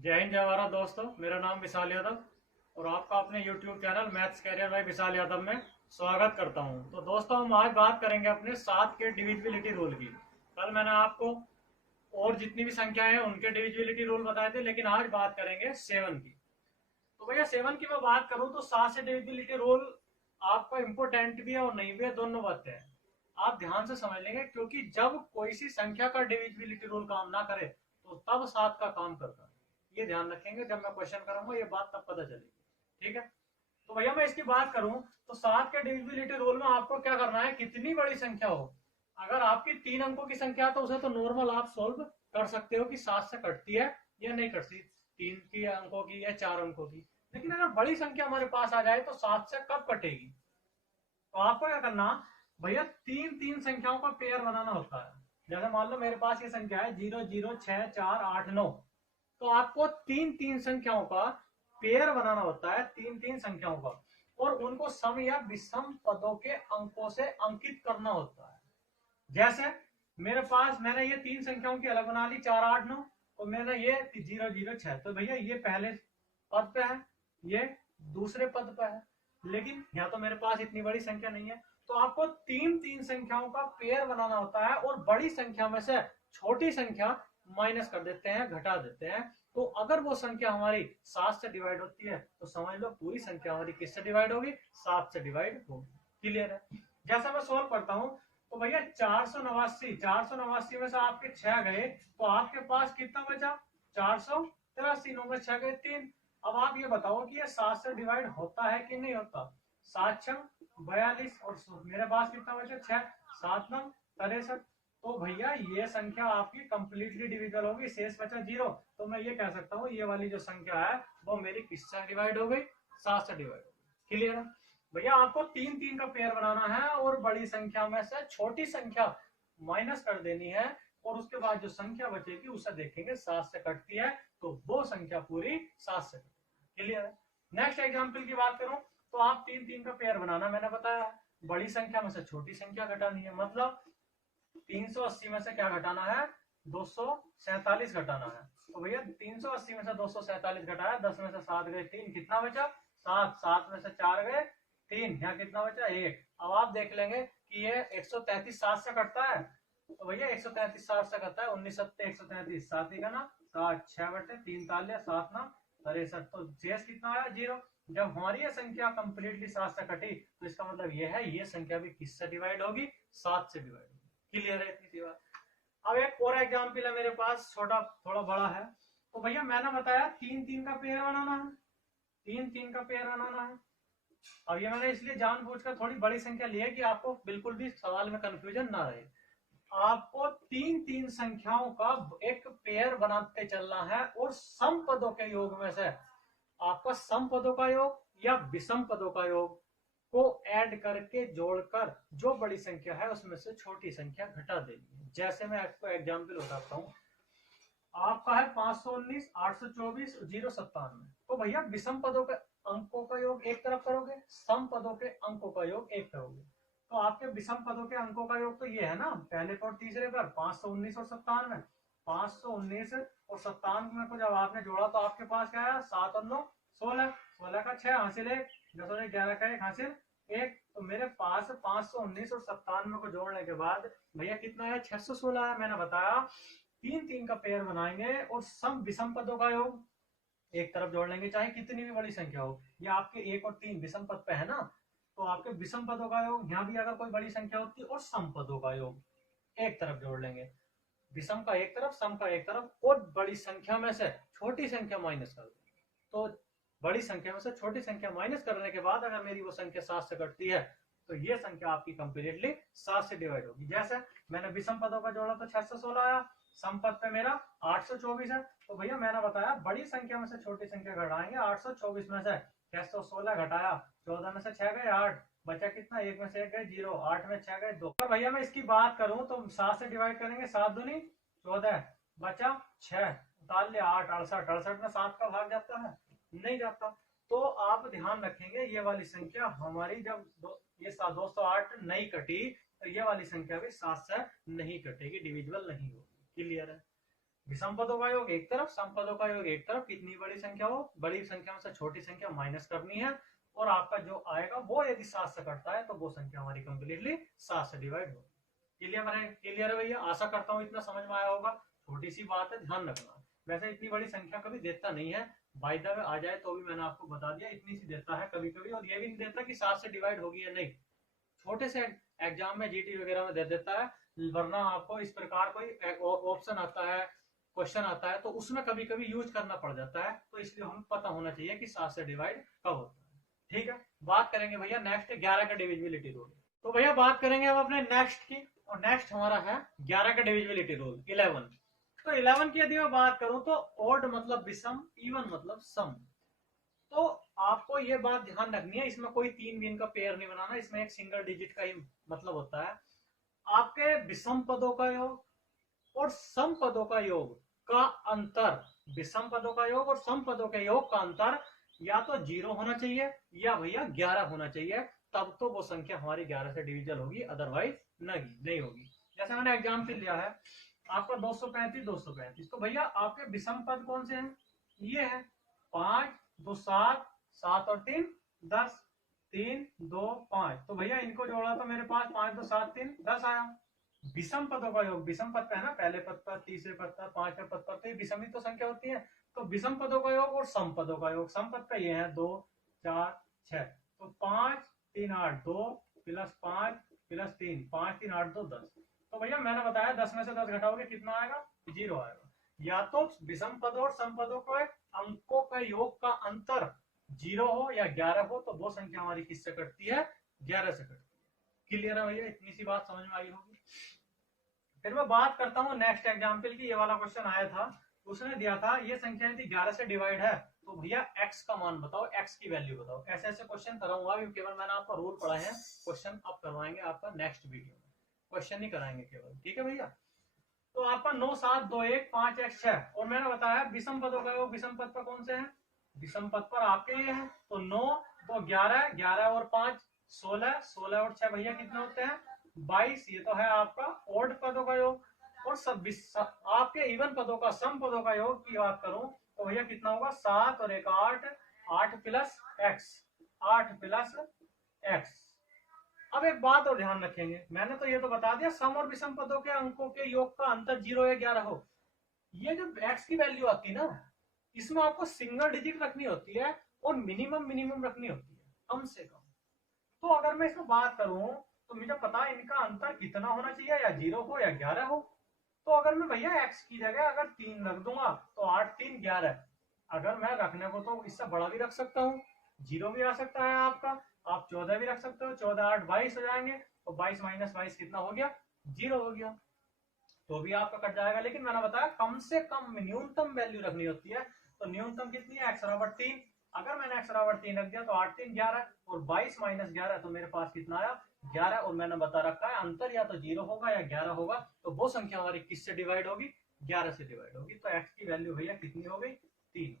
जय हिंद जय भारत दोस्तों। मेरा नाम विशाल यादव और आपका अपने YouTube channel maths career by Vishal Yadav में स्वागत करता हूं। तो दोस्तों हम आज बात करेंगे अपने 7 के डिविजिबिलिटी रूल की। कल मैंने आपको और जितनी भी संख्याएं हैं उनके डिविजिबिलिटी रूल बताए थे, लेकिन आज बात करेंगे 7 की। तो भैया 7 की मैं बात करूं तो 7 से डिविजिबिलिटी रूल आपका इम्पोर्टेंट भी है और नहीं भी है, दोनों बातें हैं। आप ध्यान से समझ लेंगे, क्योंकि जब कोई सी संख्या का डिविजिबिलिटी रूल काम ना करे तो तब 7 का काम करता है। ये ध्यान रखेंगे, जब मैं क्वेश्चन करूंगा ये बात तब पता चलेगी। ठीक है, तो भैया मैं इसकी बात करूं तो 7 के डिविजिबिलिटी रूल में आपको क्या करना है, कितनी बड़ी संख्या हो, अगर आपकी 3 अंकों की संख्या है तो उसे तो नॉर्मल आप सोल्व कर सकते हो कि 7 से कटती है या नहीं कटती, 3 की अंकों की या 4 अंकों की। लेकिन अगर बड़ी संख्या हमारे पास आ जाए तो 7 से कब कटेगी, तो आपको क्या करना, भैया तीन तीन संख्याओं का पेयर बनाना होता है। जैसे मान लो मेरे पास ये संख्या है 0 0 6 4 8 9, तो आपको तीन तीन संख्याओं का पेयर बनाना होता है, तीन तीन संख्याओं का, और उनको सम या विषम पदों के अंकों से अंकित करना होता है। जैसे मेरे पास मैंने ये तीन संख्याओं की अलग बना ली, 4 8 9, और मैंने ये 0 0 6, तो भैया ये पहले पद पे है, ये दूसरे पद पे है, लेकिन यहाँ तो मेरे पास इतनी बड़ी संख्या नहीं है। तो आपको तीन तीन संख्याओं का पेयर बनाना होता है और बड़ी संख्या में से छोटी संख्या माइनस कर देते हैं, घटा देते हैं। तो अगर वो संख्या हमारी 7 से डिवाइड होती है तो समझ लो पूरी संख्या हमारी किससे डिवाइड होगी, 7 से डिवाइड होगी। क्लियर है? जैसा मैं सोल्व करता हूं तो भैया 489 में से आपके 6 गए तो आपके पास कितना बचा, 483। 9 में 6 गए 3। अब आप ये बताओ कि ये 7 से डिवाइड होता है कि नहीं होता। 7 6 42 और मेरे पास कितना बचा 6, 7 9 63। तो भैया ये संख्या आपकी कंप्लीटली डिविजिबल होगी, शेष बचा 0। तो मैं ये कह सकता हूँ ये वाली जो संख्या है वो मेरी किससे डिवाइड हो गई, 7 से डिवाइड हो गई। क्लियर है? भैया आपको तीन तीन का पेयर बनाना है और बड़ी संख्या में से छोटी संख्या माइनस कर देनी है, और उसके बाद जो संख्या बचेगी उसे देखेंगे 7 से कटती है तो वो संख्या पूरी 7 से कटती है। क्लियर है? नेक्स्ट एग्जाम्पल की बात करूं तो आप तीन तीन का पेयर बनाना, मैंने बताया बड़ी संख्या में से छोटी संख्या घटानी है। मतलब 380 में से क्या घटाना है, 247 घटाना है। तो भैया 380 में से 247 घटाया, 10 में से 7 गए 3, कितना बचा 7, 7 में से 4 गए 3, यहाँ कितना बचा 1। अब आप देख लेंगे कि ये 133 7 से कटता है, तो भैया 133 7 से कटता है, 19 सत्ते 133, 7 ही का ना 7, 6 बटे 3 तालिया 7 ना 63, तो शेष कितना आया 0। जब हमारी ये संख्या कंप्लीटली 7 से कटी तो इसका मतलब ये है ये संख्या भी किससे डिवाइड होगी, 7 से डिवाइड होगी। क्लियर है इतनी सी बात? अब एक और एग्जाम्पल है मेरे पास, छोटा थोड़ा बड़ा है। तो भैया मैंने बताया तीन तीन का पेयर बनाना है, तीन तीन का पेयर बनाना है। अब ये मैंने इसलिए जानबूझकर थोड़ी बड़ी संख्या ली है कि आपको बिल्कुल भी सवाल में कंफ्यूजन ना रहे। आपको तीन तीन संख्याओं का एक पेयर बनाते चलना है और सम पदों के योग में से आपका सम पदों का योग या विषम पदों का योग को ऐड करके जोड़कर जो बड़ी संख्या है उसमें से छोटी संख्या घटा देनी। जैसे मैं आपको एग्जाम्पल बताता हूँ, आपका है 519 824 097, तो भैया विषम पदों के अंकों का योग एक तरफ करोगे, सम पदों के अंकों का योग एक करोगे। तो आपके विषम पदों के अंकों का योग तो ये है ना, पहले पर तीसरे पर 519 और 97, 519 और 97 में को जब आपने जोड़ा तो आपके पास क्या आया, 7 और 9 16, 16 का 6 हासिल 1, 10 और 11 का 1 हासिल 1। तो मेरे पास 519 और 97 को जोड़ने के बाद भैया कितना है, 616 है। मैंने बताया तीन तीन का पेयर बनाएंगे और सम विषम पदों का योग एक तरफ जोड़ लेंगे, चाहे कितनी भी बड़ी संख्या हो। ये आपके 1 और 3 विषम पद पे है ना, तो आपके विषम पदों का योग यहाँ भी अगर कोई बड़ी संख्या होती है और सम पदों का योग एक तरफ जोड़ लेंगे, विषम का एक तरफ सम का एक तरफ, और बड़ी संख्या में से छोटी संख्या माइनस कर देंगे। तो बड़ी संख्या में से छोटी संख्या माइनस करने के बाद अगर मेरी वो संख्या 7 से कटती है तो ये संख्या आपकी कंप्लीटली 7 से डिवाइड होगी। जैसे मैंने विषम पदों का जोड़ा तो 616 आया, सम पद पे मेरा 824 है। तो भैया मैंने बताया बड़ी संख्या में से छोटी संख्या घटाएंगे, 824 में से 616 घटाया, 14 में से 6 गए 8, बचा कितना, 1 में से 1 गए 0, 8 में 6 गए 2। और भैया मैं इसकी बात करूं तो 7 से डिवाइड करेंगे, 7 दूनी 14, बचा 6, उतार लिया 8, 68, 68 में 7 का भाग जाता है, नहीं जाता। तो आप ध्यान रखेंगे ये वाली संख्या हमारी जब ये 208 नहीं कटी तो ये वाली संख्या भी 7 से नहीं कटेगी, डिविजिबल नहीं होगी। क्लियर है? विषम पदों का योग एक तरफ, सम पदों का योग एक तरफ, कितनी बड़ी संख्या हो, बड़ी संख्या में से छोटी संख्या माइनस करनी है, और आपका जो आएगा वो यदि 7 से कटता है तो वो संख्या हमारी कंप्लीटली 7 से डिवाइड होगी। क्लियर है भैया? आशा करता हूँ इतना समझ में आया होगा। छोटी सी बात है, ध्यान रखना। वैसे इतनी बड़ी संख्या कभी देता नहीं है, बाय द वे आ जाए तो भी मैंने आपको बता दिया, इतनी सी देता है कभी कभी, और ये भी नहीं देता कि 7 से डिवाइड होगी या नहीं। छोटे से एग्जाम में जीटी वगैरह में दे देता है, वरना आपको इस प्रकार कोई ऑप्शन आता है, क्वेश्चन आता है, तो उसमें कभी कभी यूज करना पड़ जाता है, तो इसलिए हमें पता होना चाहिए कि 7 से डिवाइड कब होता है। ठीक है, बात करेंगे भैया नेक्स्ट 11 का डिविजिबिलिटी रूल। तो भैया बात करेंगे अब अपने नेक्स्ट की, और नेक्स्ट हमारा है 11 का डिविजिबिलिटी रूल 11। तो 11 की यदि मैं बात करूं तो ओड मतलब विषम, इवन मतलब सम। तो आपको ये बात ध्यान रखनी है, इसमें कोई 3 विन का पेयर नहीं बनाना, इसमें एक सिंगल डिजिट का ही मतलब होता है। आपके विषम पदों का योग और सम पदों का योग का अंतर, विषम पदों का योग और सम पदों के योग का अंतर या तो 0 होना चाहिए या भैया 11 होना चाहिए, तब तो वो संख्या हमारी 11 से डिविजल होगी, अदरवाइज नहीं होगी। जैसे मैंने एग्जाम्पल लिया है आपका 235 235, तो भैया आपके विषम पद कौन से हैं? ये है 5 2 7, 7 और 3 10, 3 2 5। तो भैया इनको जोड़ा तो मेरे पास 5 2 7 3 10 आया। विषम पदों का योग, विषम पद पे है ना, पहले पद पर, तीसरे पद पर, पांचवें पद पर, तो ये विषम ही तो संख्या होती है। तो विषम पदों का योग और सम पदों का योग, सम पद का ये है 2 4 6, तो 5 3 8 2 प्लस 5 प्लस 3 5 3 8 2 10। तो भैया मैंने बताया 10 में से 10 घटाओगे कितना आएगा? 0 आएगा। या तो विषम पदों और सम पदों के अंकों का योग का अंतर 0 हो या 11 हो, तो वो संख्या हमारी किससे कटती है? 11 से कटती है। क्लियर है भैया? इतनी सी बात समझ में आई होगी। फिर मैं बात करता हूँ नेक्स्ट एग्जाम्पल की। ये वाला क्वेश्चन आया था, उसने दिया था ये संख्या यदि 11 से डिवाइड है तो भैया x का मान बताओ, x की वैल्यू बताओ। ऐसे ऐसे क्वेश्चन कराऊंगा, केवल मैंने आपका रूल पढ़ाए हैं, क्वेश्चन अब करवाएंगे आपका नेक्स्ट वीडियो में, क्वेश्चन नहीं कराएंगे केवल। ठीक है भैया? तो आपका 9 7 2 1 5 x 6, और मैंने बताया विषम पदों का योग विषम पद पर कौन से हैं? विषम पद पर आपके ये है, तो 9 तो 11, 11 और 5 16, 16 और 6 भैया कितने होते हैं? 22। ये तो है आपका ओड पदों का योग। और सब आपके इवन पदों का, सम पदों का योग की बात करूं तो भैया कितना होगा? 7 और 1 8, 8 प्लस एक्स, 8 प्लस एक्स। अब एक बात और ध्यान रखेंगे, मैंने तो ये तो बता दिया सम और विषम पदों के अंकों के योग का अंतर 0 या 11 हो। ये जो x की वैल्यू आती है ना, इसमें आपको सिंगल डिजिट रखनी होती है और मिनिमम रखनी होती है, कम से कम। तो अगर मैं इसमें बात करूं तो मुझे पता है इनका अंतर कितना होना चाहिए, या 0 हो या 11 हो। तो अगर मैं भैया x की जगह अगर 3 रख दूंगा तो 8 3 11, अगर मैं रखने को तो इससे बड़ा भी रख सकता हूँ, 0 भी आ सकता है आपका, आप 14 भी रख सकते हो, 14 8 22 हो जाएंगे, तो 22 माइनस 22 कितना हो गया? 0 हो गया, तो भी आपका कट जाएगा। लेकिन मैंने बताया कम से कम न्यूनतम वैल्यू रखनी होती है, तो न्यूनतम कितनी है? x बराबर 3। अगर मैंने x बराबर 3 रख दिया तो 8 3 11, और 22 माइनस 11 तो मेरे पास कितना आया? 11। और मैंने बता रखा है अंतर या तो 0 होगा या 11 होगा, तो वो संख्या हमारी किससे डिवाइड होगी? 11 से डिवाइड होगी। तो x की वैल्यू भैया कितनी हो गई? 3।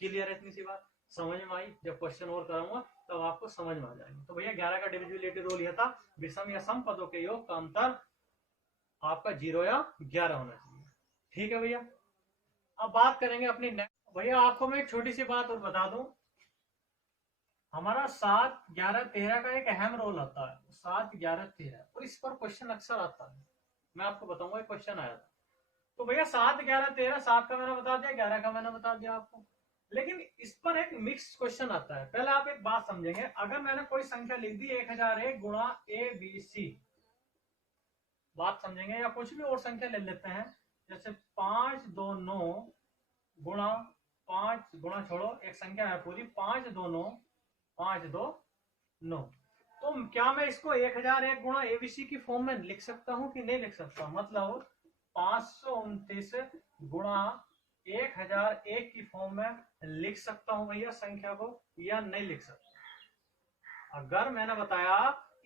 क्लियर है? इतनी सी बात समझ में आई? जब क्वेश्चन और कराऊंगा तब आपको समझ में आ जाएगी। तो भैया 11 का डिविजिबिलिटी रूल यह था, विषम या सम पदों के योग का अंतर आपका 0 या 11 होना चाहिए। ठीक है भैया? अब बात करेंगे अपनी नेक्स्ट। भैया आपको मैं एक छोटी सी बात और बता दूं, हमारा 7 11 13 का एक अहम रोल आता है, 7 11 13, और इस पर क्वेश्चन अक्सर आता है। मैं आपको बताऊंगा, एक क्वेश्चन आया था। तो भैया 7 11 13, 7 का मैंने बता दिया, 11 का मैंने बता दिया आपको, लेकिन इस पर एक मिक्स क्वेश्चन आता है। पहले आप एक बात समझेंगे, अगर मैंने कोई संख्या लिख दी 1001 गुणा ABC, बात समझेंगे, या कुछ भी और संख्या ले लेते हैं, जैसे 5 2 9 गुणा 5 गुणा छोड़ो, एक संख्या है पूरी 5 2 9 5 2 9, तो क्या मैं इसको 1001 गुणा एबीसी की फॉर्म में लिख सकता हूं कि नहीं लिख सकता? मतलब 529 गुणा 1001 की फॉर्म में लिख सकता हूं भैया संख्या को, या नहीं लिख सकता? अगर मैंने बताया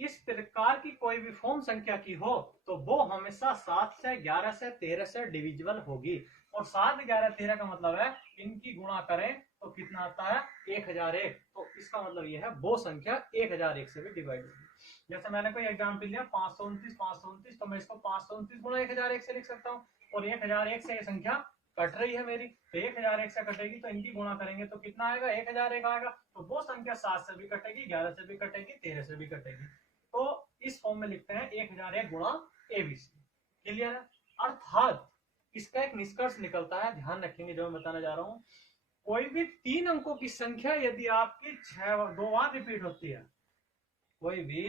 इस प्रकार की कोई भी फॉर्म संख्या की हो तो वो हमेशा 7 से 11 से 13 से डिविजिबल होगी। और 7 11 13 का मतलब है इनकी गुणा करें तो कितना आता है? 1001। तो इसका मतलब यह है वो संख्या 1001 से भी डिवाइड होगी। जैसे मैंने कोई एग्जाम्पल लिया 529 529, तो मैं इसको 529 गुणा 1001 से लिख सकता हूँ। और 1001 से ये संख्या कट रही है मेरी, तो 1001 से कटेगी तो इनकी गुणा करेंगे तो कितना आएगा, 1001 आएगा। तो वो संख्या 7 से भी कटेगी, 11 से भी कटेगी, 13 से भी कटेगी। तो इस फॉर्म में लिखते हैं 1001 गुणा ABC। क्लियर है? अर्थात इसका एक निष्कर्ष निकलता है, ध्यान रखेंगे जो मैं बताने जा रहा हूं। कोई भी 3 अंकों की संख्या यदि आपकी 2 बार रिपीट होती है, कोई भी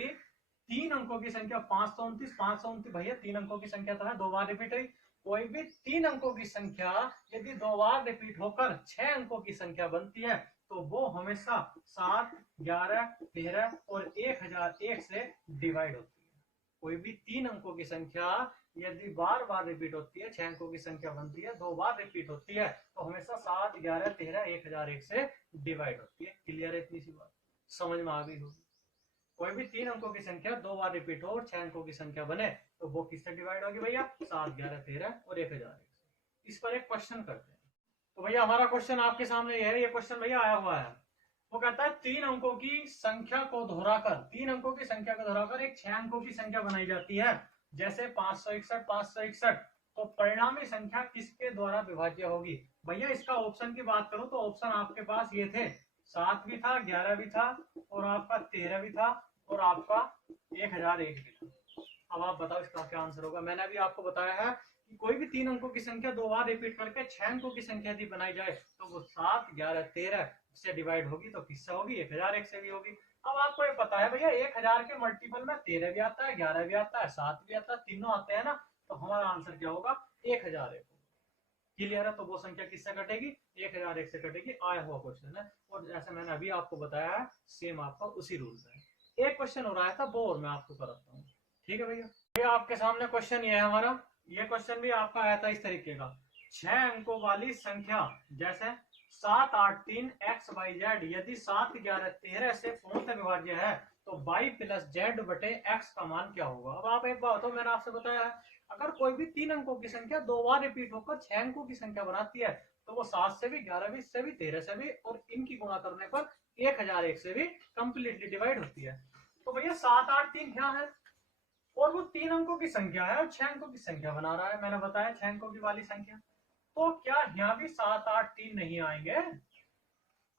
3 अंकों की संख्या 529 भैया 3 अंकों की संख्या तो है, 2 बार रिपीट हुई। कोई भी 3 अंकों की संख्या यदि 2 बार रिपीट होकर 6 अंकों की संख्या बनती है तो वो हमेशा 7, 11, 13 और 1001 से डिवाइड होती है। कोई भी 3 अंकों की संख्या यदि बार बार रिपीट होती है, 6 अंकों की संख्या बनती है, 2 बार रिपीट होती है तो हमेशा 7, 11, 13, 1001 से डिवाइड होती है। क्लियर है? इतनी सी बात समझ में आ गई होगी। कोई भी 3 अंकों की संख्या 2 बार रिपीट हो और 6 अंकों की संख्या बने तो वो किससे डिवाइड होगी भैया? 7, 11, 13 और 1001 से। इस पर एक क्वेश्चन करते हैं। तो भैया हमारा क्वेश्चन आपके सामने ये है, ये क्वेश्चन भैया आया हुआ है। वो कहता है 3 अंकों की संख्या को दोहराकर, 3 अंकों की संख्या को दोहराकर एक 6 अंकों की संख्या बनाई जाती है, जैसे 561, 561। तो परिणामी संख्या किसके द्वारा विभाज्य होगी? भैया इसका ऑप्शन की बात करूं तो ऑप्शन आपके पास ये थे, 7 भी था, 11 भी था और आपका 13 भी था और आपका 1001 भी था। अब आप बताओ इसका क्या आंसर होगा। मैंने अभी आपको बताया है कि कोई भी 3 अंकों की संख्या 2 बार रिपीट करके 6 अंकों की संख्या यदि बनाई जाए तो वो 7, 11, 13 से डिवाइड होगी। तो किससे होगी? 1001 से भी होगी। अब आपको ये पता है भैया 1000 के मल्टीपल में 13 भी आता है, 11 भी आता है, 7 भी आता है, तीनों आते हैं ना, तो हमारा आंसर क्या होगा? 1001। क्लियर है? तो वो संख्या किससे कटेगी? 1001 से कटेगी। आया हुआ क्वेश्चन है और जैसे मैंने अभी आपको बताया है सेम आपका उसी रूल है। एक क्वेश्चन हो रहा था वो और मैं आपको कराता हूँ। ठीक है भैया? ये आपके सामने क्वेश्चन ये है हमारा। ये क्वेश्चन भी आपका आया था इस तरीके का, 6 अंकों वाली संख्या जैसे 783 XYZ यदि 7, 11, 13 से पूर्णतः विभाज्य है तो y प्लस जेड बटे x का मान क्या होगा? अब आप एक बात हो, मैंने आपसे बताया है अगर कोई भी 3 अंकों की संख्या 2 बार रिपीट होकर 6 अंकों की संख्या बनाती है तो वो 7 से भी, 11 भी, से भी, 13 से भी और इनकी गुणा करने पर 1001 से भी कंप्लीटली डिवाइड होती है। तो भैया 783 क्या है और वो 3 अंकों की संख्या है और 6 अंकों की संख्या बना रहा है। मैंने बताया 6 अंकों की वाली संख्या, तो क्या यहाँ भी 783 नहीं आएंगे?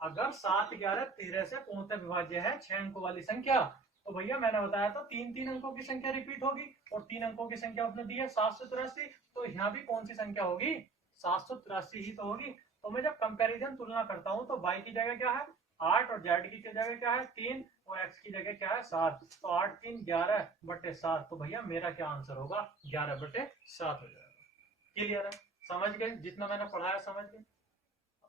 अगर 7, 11, 13 से पूर्णतः विभाज्य है 6 अंकों वाली संख्या तो भैया मैंने बताया तो 3 अंकों की संख्या रिपीट होगी और 3 अंकों की संख्या उसने दी है 783। तो यहाँ भी कौन सी संख्या होगी? 783 ही तो होगी। तो मैं जब कंपैरिजन तुलना करता हूँ तो y की जगह क्या है 8 और z की जगह क्या है 3 और x की जगह क्या है 7। तो 8, 3, 11 बटे 7। तो भैया मेरा क्या आंसर होगा? 11 बटे 7 हो जाएगा। क्लियर है? समझ गए? जितना मैंने पढ़ाया समझ गए?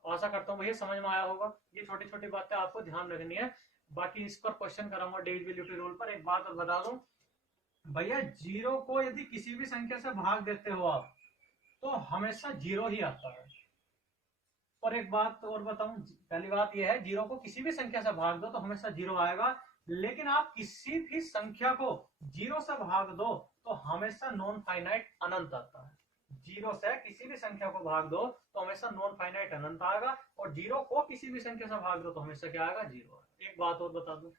आशा करता हूँ भैया समझ में आया होगा। ये छोटी छोटी बातें आपको ध्यान रखनी है। बाकी इस पर क्वेश्चन कराऊंगा डिविजिबिलिटी रूल पर। एक बात और बता दूं भैया, 0 को यदि किसी भी संख्या से भाग देते हो आप तो हमेशा 0 ही आता है। और एक बात और बताऊं, पहली बात यह है 0 को किसी भी संख्या से भाग दो तो हमेशा 0 आएगा, लेकिन आप किसी भी संख्या को 0 से भाग दो तो हमेशा नॉन फाइनाइट अनंत आता है। 0 से किसी भी संख्या को भाग दो तो हमेशा नॉन फाइनाइट अनंत आएगा और 0 को किसी भी संख्या से भाग दो तो हमेशा क्या आएगा? 0। एक बात और बता दूं,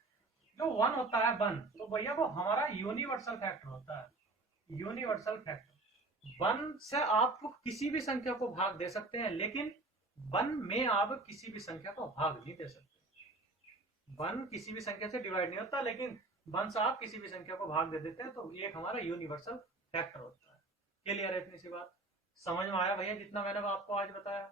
जो 1 होता है 1, तो भैया वो हमारा यूनिवर्सल फैक्टर होता है। यूनिवर्सल फैक्टर 1 से आप किसी भी संख्या को भाग दे सकते हैं, लेकिन 1 में आप किसी भी संख्या को भाग नहीं दे सकते। 1 किसी भी संख्या से डिवाइड नहीं होता, लेकिन 1 से आप किसी भी संख्या को भाग दे देते हैं, तो ये हमारा यूनिवर्सल फैक्टर होता है। क्लियर है? इतनी सी बात समझ में आया भैया जितना मैंने आपको आज बताया?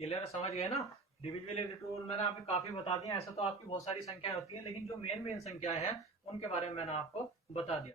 क्लियर? समझ गए ना? डिविजिबिलिटी रूल मैंने आपको काफी बता दिया। ऐसा तो आपकी बहुत सारी संख्याएं होती हैं, लेकिन जो मेन संख्याएं हैं उनके बारे में मैंने आपको बता दिया।